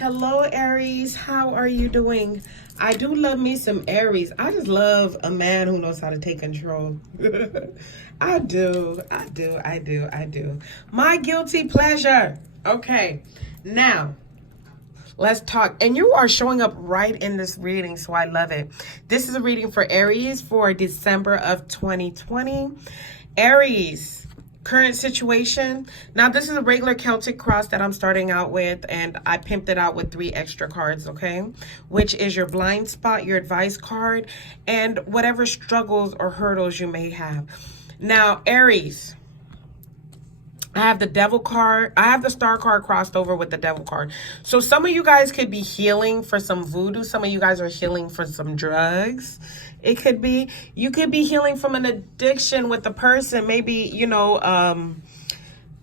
Hello, Aries. How are you doing? I do love me some Aries. I just love a man who knows how to take control. I do. My guilty pleasure. Okay, now let's talk. And you are showing up right in this reading, so I love it. This is a reading for Aries for December of 2020. Aries. Current situation. Now, this is a regular Celtic cross that I'm starting out with, and I pimped it out with 3 extra cards, okay? Which is your blind spot, your advice card, and whatever struggles or hurdles you may have. Now, Aries, I have the devil card. I have the star card crossed over with the devil card. So some of you guys could be healing for some voodoo. Some of you guys are healing for some drugs. It could be, you could be healing from an addiction with a person. Maybe, you know,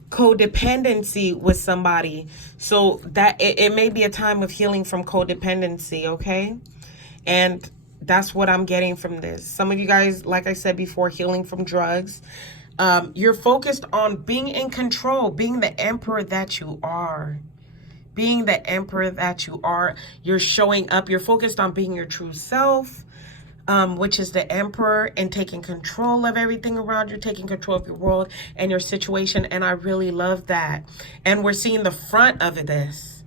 codependency with somebody. So that it may be a time of healing from codependency, okay? And that's what I'm getting from this. Some of you guys, like I said before, healing from drugs. You're focused on being in control, being the emperor that you are. Being the emperor that you are. You're showing up. You're focused on being your true self, which is the emperor, and taking control of everything around you, taking control of your world and your situation. And I really love that. And we're seeing the front of this.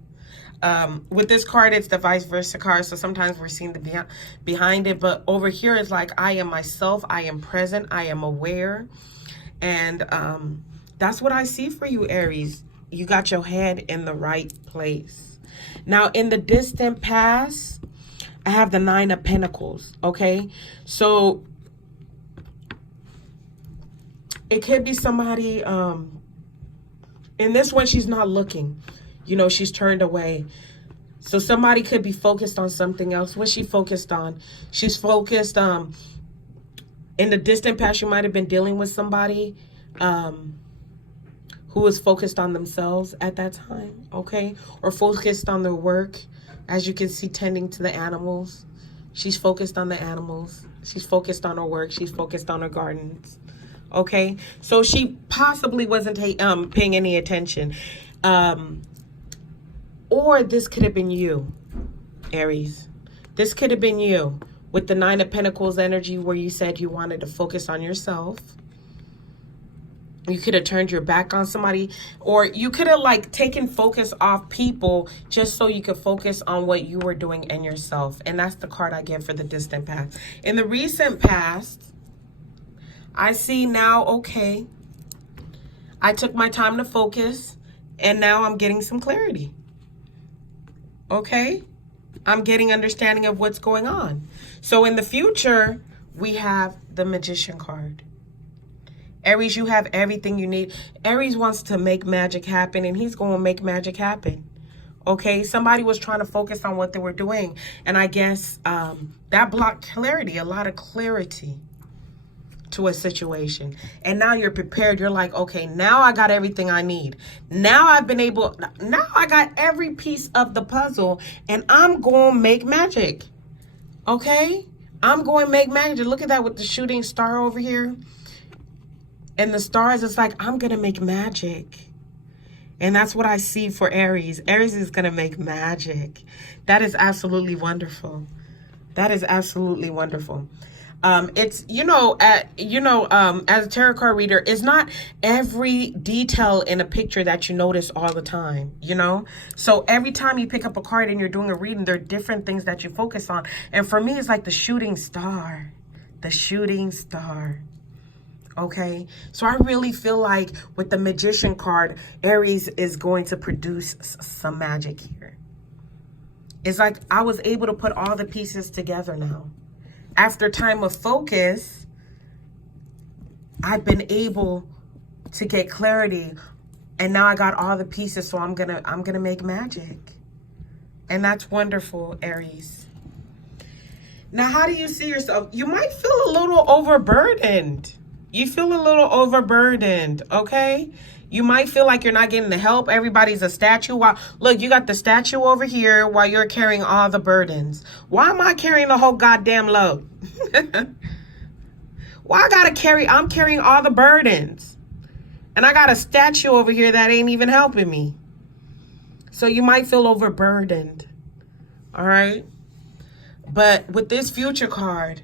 With this card, it's the vice versa card. So sometimes we're seeing the behind it. But over here is like, I am myself. I am present. I am aware. And that's what I see for you, Aries. You got your head in the right place. Now, in the distant past, I have the 9 of Pentacles, okay? So it could be somebody, in this one, she's not looking. You know, she's turned away. So somebody could be focused on something else. What's she focused on? She's focused, in the distant past, you might have been dealing with somebody who was focused on themselves at that time, okay? Or focused on their work. As you can see, tending to the animals. She's focused on the animals. She's focused on her work. She's focused on her gardens, okay? So she possibly wasn't paying any attention. Or this could have been you, Aries. This could have been you. With the 9 of Pentacles energy, where you said you wanted to focus on yourself. You could have turned your back on somebody, or you could have like taken focus off people just so you could focus on what you were doing and yourself. And that's the card I get for the distant past. In the recent past, I see now, okay, I took my time to focus, and now I'm getting some clarity. Okay? I'm getting understanding of what's going on. So in the future, we have the Magician card. Aries, you have everything you need. Aries wants to make magic happen, and he's going to make magic happen. Okay? Somebody was trying to focus on what they were doing, and I guess that blocked clarity, a lot of clarity to a situation. And now you're prepared. You're like, okay, now I got everything I need. Now I got every piece of the puzzle, and I'm going to make magic. Okay? I'm going to make magic. Look at that with the shooting star over here. And the stars, it's like, I'm going to make magic. And that's what I see for Aries. Aries is going to make magic. That is absolutely wonderful. That is absolutely wonderful. It's, as a tarot card reader, it's not every detail in a picture that you notice all the time, So every time you pick up a card and you're doing a reading, there are different things that you focus on. And for me, it's like the shooting star. The shooting star. Okay? So I really feel like with the Magician card, Aries is going to produce some magic here. It's like I was able to put all the pieces together now. After time of focus, I've been able to get clarity, and now I got all the pieces, so I'm gonna make magic. And that's wonderful, Aries. Now, how do you see yourself? You might feel a little overburdened. You feel a little overburdened, okay? You might feel like you're not getting the help. Everybody's a statue. Look, you got the statue over here while you're carrying all the burdens. Why am I carrying the whole goddamn load? Why I'm carrying all the burdens. And I got a statue over here that ain't even helping me. So you might feel overburdened. All right. But with this future card,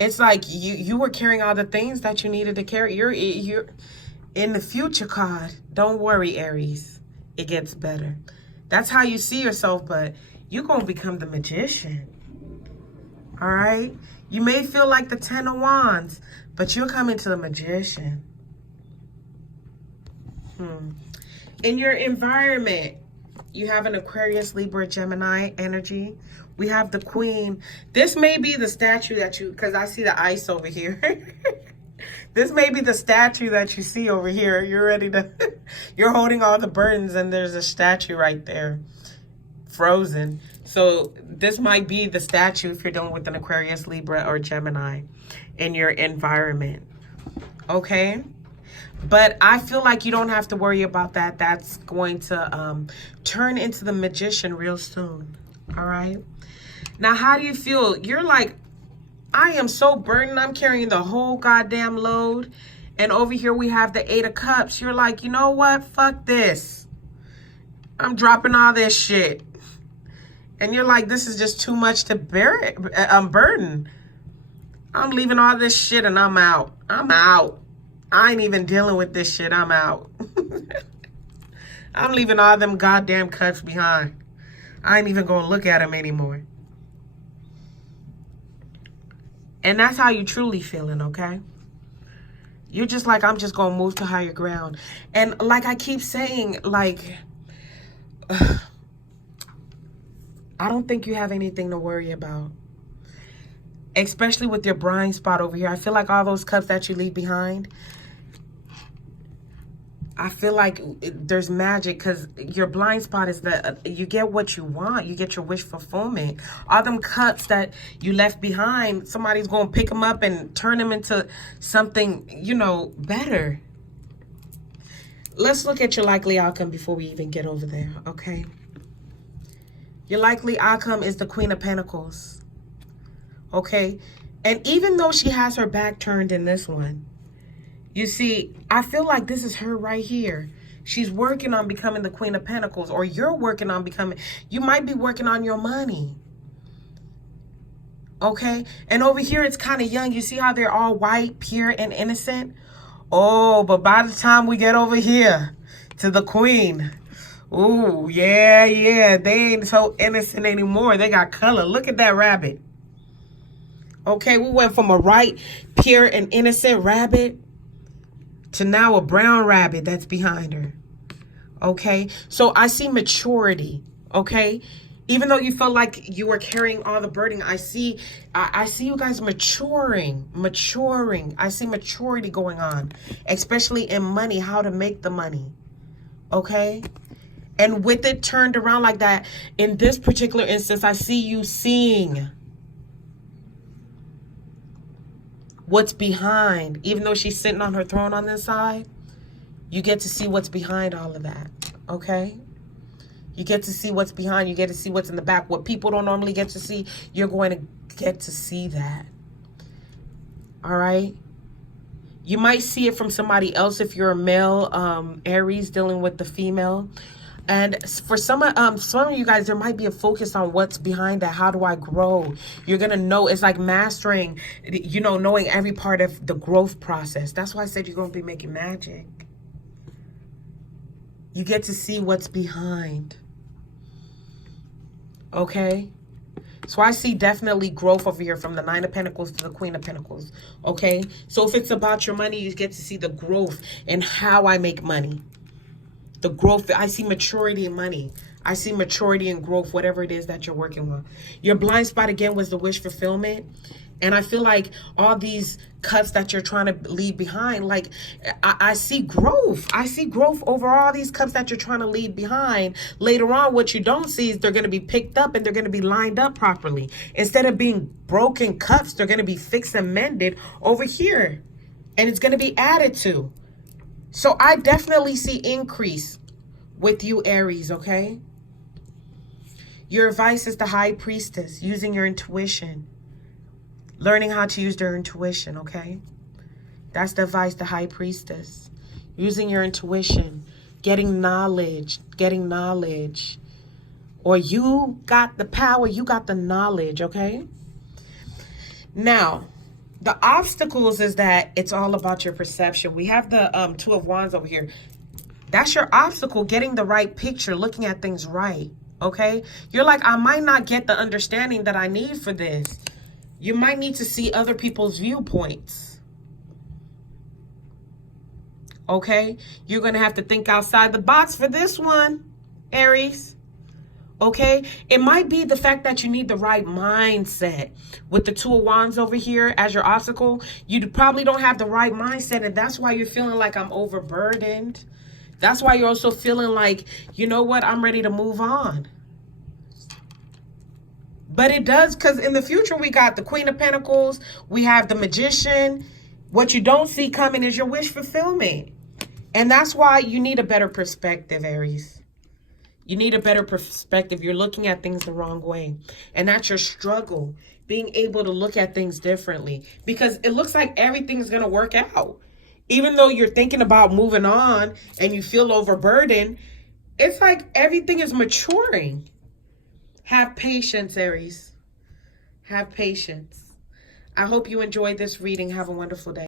it's like you were carrying all the things that you needed to carry. You're in the future card. Don't worry, Aries. It gets better. That's how you see yourself, but you're going to become the magician. All right? You may feel like the 10 of Wands, but you're coming to the magician. In your environment, you have an Aquarius, Libra, Gemini energy. We have the Queen. This may be the statue that you, because I see the ice over here. This may be the statue that you see over here. You're ready to, you're holding all the burdens and there's a statue right there, frozen. So this might be the statue if you're dealing with an Aquarius, Libra, or Gemini in your environment. Okay? But I feel like you don't have to worry about that. That's going to turn into the magician real soon. All right? Now, how do you feel? You're like, I am so burdened. I'm carrying the whole goddamn load. And over here we have the 8 of Cups. You're like, you know what? Fuck this. I'm dropping all this shit. And you're like, this is just too much to bear it. I'm burdened. I'm leaving all this shit and I'm out. I'm out. I ain't even dealing with this shit. I'm out. I'm leaving all them goddamn cups behind. I ain't even gonna look at them anymore. And that's how you truly feeling, okay? You're just like, I'm just gonna move to higher ground. And like I keep saying, like, I don't think you have anything to worry about. Especially with your blind spot over here. I feel like all those cups that you leave behind, I feel like there's magic because your blind spot is that you get what you want. You get your wish fulfillment. All them cups that you left behind, somebody's going to pick them up and turn them into something, you know, better. Let's look at your likely outcome before we even get over there, okay? Your likely outcome is the Queen of Pentacles, okay? And even though she has her back turned in this one, you see, I feel like this is her right here. She's working on becoming the Queen of Pentacles, or you're working on becoming, you might be working on your money. Okay? And over here, it's kind of young. You see how they're all white, pure, and innocent? Oh, but by the time we get over here to the Queen, ooh, yeah, they ain't so innocent anymore. They got color. Look at that rabbit. Okay, we went from a white, pure, and innocent rabbit to now a brown rabbit that's behind her. Okay, so I see maturity. Okay, even though you felt like you were carrying all the burden, I see you guys maturing. I see maturity going on, especially in money, how to make the money. Okay, and with it turned around like that, in this particular instance, I see you seeing what's behind. Even though she's sitting on her throne on this side, you get to see what's behind all of that, okay? You get to see what's behind. You get to see what's in the back. What people don't normally get to see, you're going to get to see that, all right? You might see it from somebody else if you're a male, Aries, dealing with the female. And for some of you guys, there might be a focus on what's behind that. How do I grow? You're going to know. It's like mastering, you know, knowing every part of the growth process. That's why I said you're going to be making magic. You get to see what's behind. Okay? So I see definitely growth over here from the 9 of Pentacles to the Queen of Pentacles. Okay? So if it's about your money, you get to see the growth and how I make money. The growth, I see maturity in money. I see maturity and growth, whatever it is that you're working on. Your blind spot, again, was the wish fulfillment. And I feel like all these cuts that you're trying to leave behind, like, I see growth. I see growth over all these cups that you're trying to leave behind. Later on, what you don't see is they're going to be picked up and they're going to be lined up properly. Instead of being broken cups, they're going to be fixed and mended over here. And it's going to be added to. So I definitely see increase with you, Aries, okay? Your advice is the High Priestess, using your intuition. Learning how to use their intuition, okay? That's the advice, the High Priestess. Using your intuition. getting knowledge, or you got the power, you got the knowledge, okay? Now, the obstacles is that it's all about your perception. We have the Two of Wands over here. That's your obstacle, getting the right picture, looking at things right, okay? You're like, I might not get the understanding that I need for this. You might need to see other people's viewpoints, okay? You're going to have to think outside the box for this one, Aries, okay? It might be the fact that you need the right mindset. With the Two of Wands over here as your obstacle, you probably don't have the right mindset, and that's why you're feeling like I'm overburdened. That's why you're also feeling like, you know what, I'm ready to move on. But it does, because in the future, we got the Queen of Pentacles. We have the Magician. What you don't see coming is your wish fulfillment. And that's why you need a better perspective, Aries. You need a better perspective. You're looking at things the wrong way. And that's your struggle, being able to look at things differently. Because it looks like everything's going to work out. Even though you're thinking about moving on and you feel overburdened, it's like everything is maturing. Have patience, Aries. Have patience. I hope you enjoyed this reading. Have a wonderful day.